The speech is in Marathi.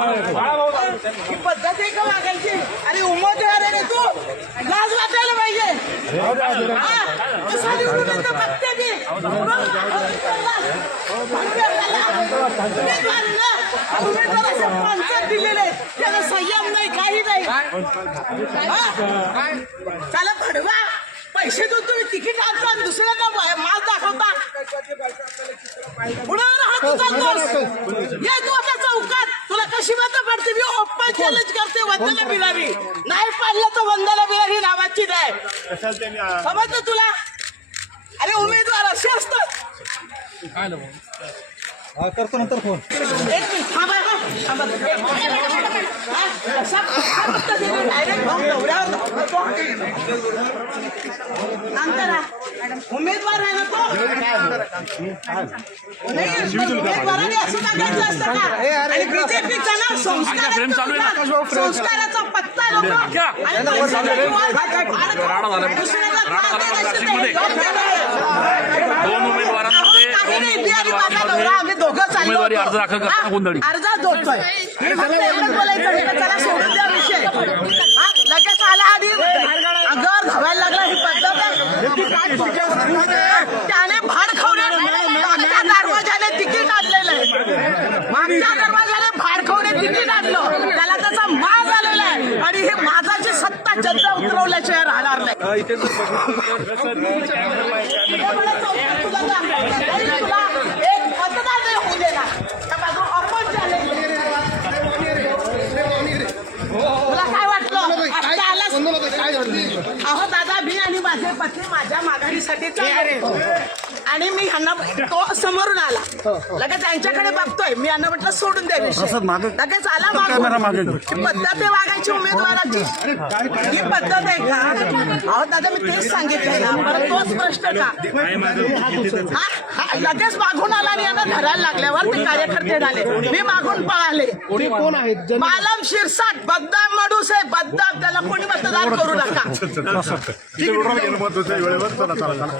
ही पद्धत आहे का अरे उमेदवार आहे रे तू लाज वाटायला पाहिजे हा? कसा निवडून येतो बघते मी. उमेदवार असे पंचायत दिलेले आहेत. त्याला संयम नाही काही नाही हा? त्याला भडवा पैसे देऊन तुम्ही तिकीट आणता आणि दुसऱ्यांना काम ये तू आता चौकात तुला कशी मत पडते? मी ओपन चॅलेंज करते वंदना बिरारी नाही पाडलं तर वंदना बिरारी नावाची नाही. समजलं तुला? अरे उमेदवार असे असतात. करतो नंतर फोन एक मिनिट थांबा उमेदवार आहे ना तो उमेदवाराने असं टाकायचं असतं का बीजेपीचा ना संस्काराचा पत्ता नको दुसऱ्याला का द्यायचं ते? दोन उमेदवारांमध्ये काही नाही, दोन मी आणि माझा नवरा आम्ही दोघं चाललो उमेदवारी. अर्ज दाखल करताना हा? गोंधळी. अर्ज जोडतोय मी फक्त एवढंच बोलायचं होतं, चला सोडून द्या विषय हा? लगेच आला आणि अंगावर धावायला लागला ही पद्धत आहे. त्याने भाड मागच्या दरवाजाने तिकीट आणलेलं आहे मागच्या दरवाजाने भाड खावणे तिकीट आणलं त्याला त्याचा माज आलेला आहे आणि ही माझाची सत्ता जनता उतरवल्याशिवाय राहणार नाही तुला तुला तुला एक मतदान नाही होऊ देणार. त्या बाजूला आपण challenge आहे. तुला काय वाटलं आता आलास अहो दादा मी आणि माझे पती माझ्या माघारीसाठी चाललो. आणि मी ह्यांना तो समोरून आला. लगेच त्यांच्याकडे बघतोय. मी यांना म्हटलं सोडून द्या विषय. लगेच आला मागून. ही पद्धत आहे वागायची उमेदवाराची. ही पद्धत आहे का? अहो दादा मी तेच सांगितलंय ना. परत तोच प्रश्न का? हा? हा, लगेच मागून आला आणि यांना धरायला लागल्यावर ते कार्यकर्ते झाले. मी मागून पळाले. कोण आहेत? मालम शिरसाट बद्दाम माणूस आहे. बद्दाम त्याला कोणी मतदान करू नका. वेळेवर चला चला चला.